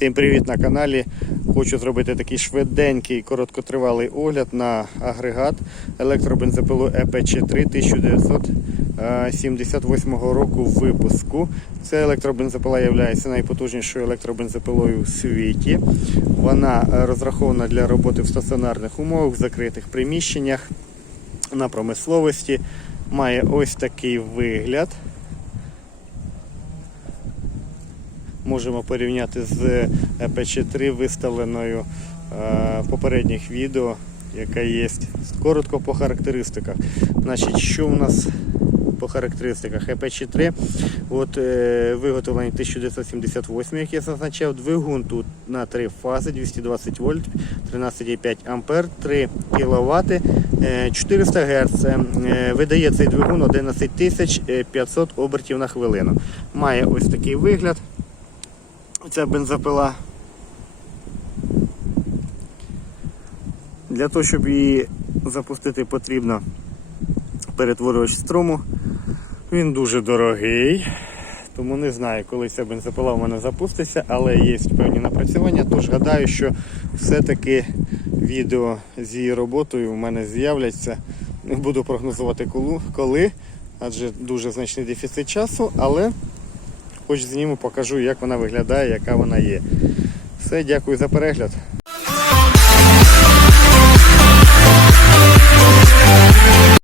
Всім привіт на каналі. Хочу зробити такий швиденький, короткотривалий огляд на агрегат електробензопилу ЕПЧ3 1978 року випуску. Це електробензопила є найпотужнішою електробензопилою у світі. Вона е, розрахована для роботи в стаціонарних умовах, в закритих приміщеннях, на промисловості. Має ось такий вигляд. Можемо порівняти з ЕПЧ3 виставленою е, в попередніх відео, яка є. Коротко по характеристиках. Значить, що у нас по характеристиках ЕПЧ3? От, е, виготовлені 1978, як я зазначав, двигун тут на 3 фази, 220 вольт, 13,5 ампер, 3 кВт, е, 400 Гц. Е, видає цей двигун 11 500 обертів на хвилину. Має ось такий вигляд. Ця бензопила. Для того, щоб її запустити, потрібно перетворювач струму. Він дуже дорогий, тому не знаю, коли ця бензопила в мене запуститься, але є певні напрацювання, тож гадаю, що все-таки відео з її роботою в мене з'являться. Не буду прогнозувати коли, адже дуже значний дефіцит часу, але Хоч зніму, покажу, як вона виглядає, яка вона є. Все, дякую за перегляд.